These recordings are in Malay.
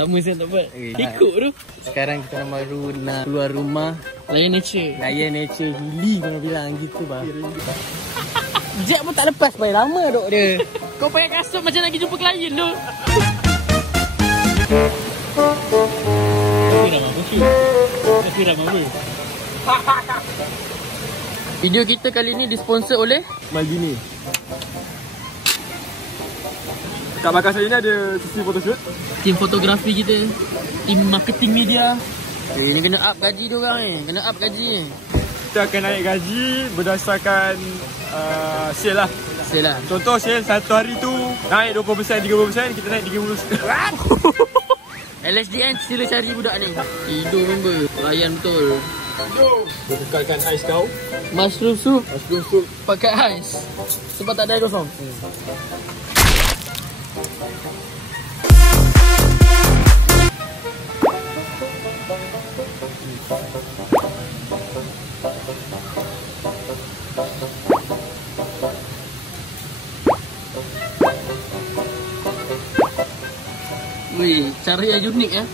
Sama saya tak buat. Ikut tu. Sekarang kita baru nak keluar rumah. Layan nature. Layan nature. Gili kau bilang gitu bang. Jack pun tak lepas. Bayar lama duk dia. Kau pakai kasut macam nak pergi jumpa klien tu. Tapi ramah apa? Video kita kali ni disponsor oleh Maldini. Kat belakang saya ni ada sesi photoshoot. Tim fotografi kita. Tim marketing media. ni kena up gaji dia orang ni. Kena up gaji ni. Kita akan naik gaji berdasarkan sale lah. Sale lah. Contoh sale satu hari tu naik 20%, 30%, kita naik 30%. LSDN sila cari budak ni. Tidur member. Layan betul. Dia bekalkan ais kau. Mushroom soup. Mushroom soup. Pakai ais. Sebab tak ada air kosong. Wih, cara yang unik ya.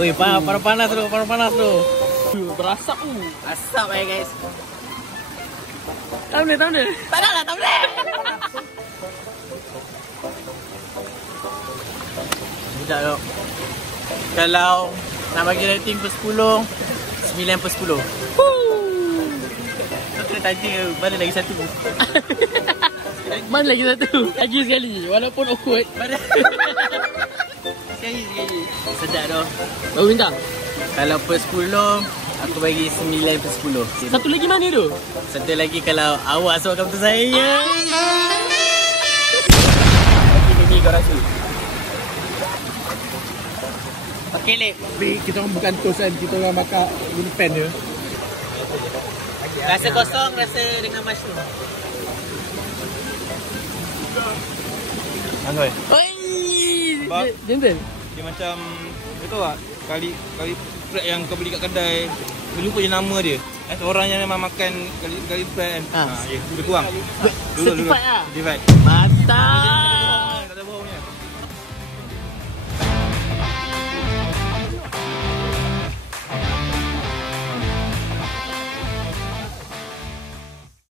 Wih, panas tu, panas tu. Berasap tu. Asap guys. Tak boleh. Tak ada lah, tak boleh. Budak tu. Kalau nak bagi rating per 10, 9 per 10. Kau tanya mana lagi satu. Mana lagi satu? Lagi sekali. Walaupun awkward. Sekali. Sedap tu. Baru minta? Kalau per 10, aku bagi 9 per 10. Satu lagi mana tu? Satu lagi kalau awak suapkan betul saya. Ini kau rasa. Okey, Lip. Tapi kita orang bukan toast kan. Kita orang bakar guna pen je. Rasa kosong, rasa dengan mushroom. Angoi. Sebab gentle. Dia macam, kau tahu tak? Kali bread yang kau beli kat kedai, kau lupa je nama dia. Ada orang yang memang makan kali bread kan. Ya, dia kurang. Dulu. Certified lah. Certified. Mantap.